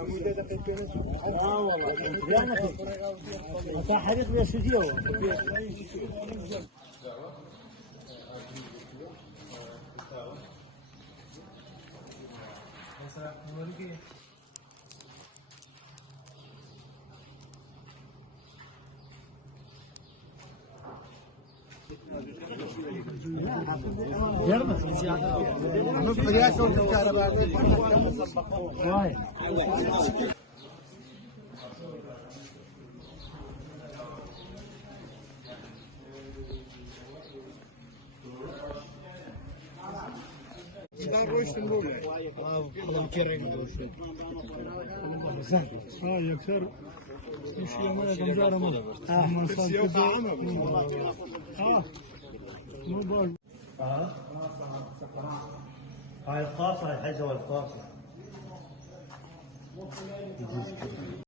اه والله يعني متى حريق بيسوديو جربت زيادة نص ريال وانت الكهرباء واي يكسر مش يوم جمجارة ماذا من صار مو بال هاي الخاصة هاي الحجة والخاصة